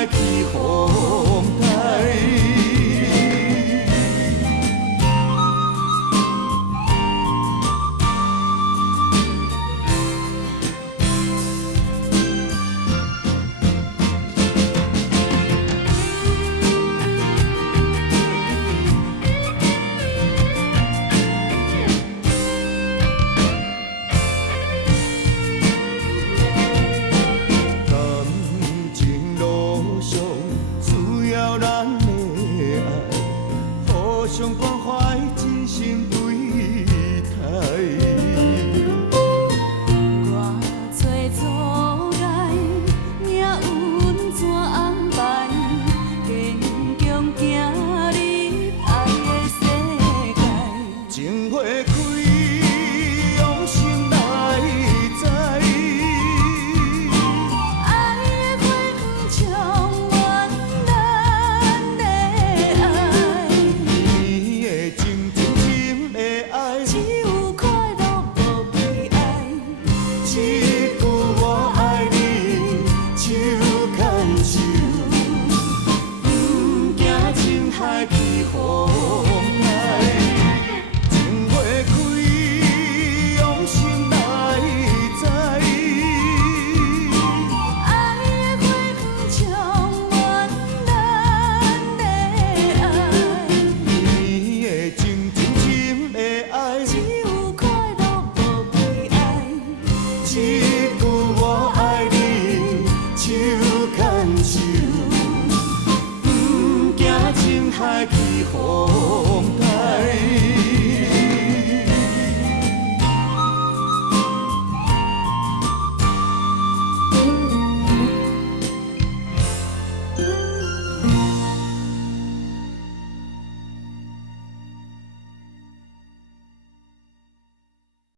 海去风台。相关怀，真心对待。我做阻碍，命运怎安排？坚强行入爱的世界。情花开，用心来栽。爱的花园充满咱的爱。你的情真心的爱，只有快乐无悲哀。一句我爱你，手牵手，不惊情海起风台。情花开，用心来栽。爱的花园充满咱的爱。你的情真心的爱，只有快乐无悲哀。一句我爱你，手牵手，不惊情海起风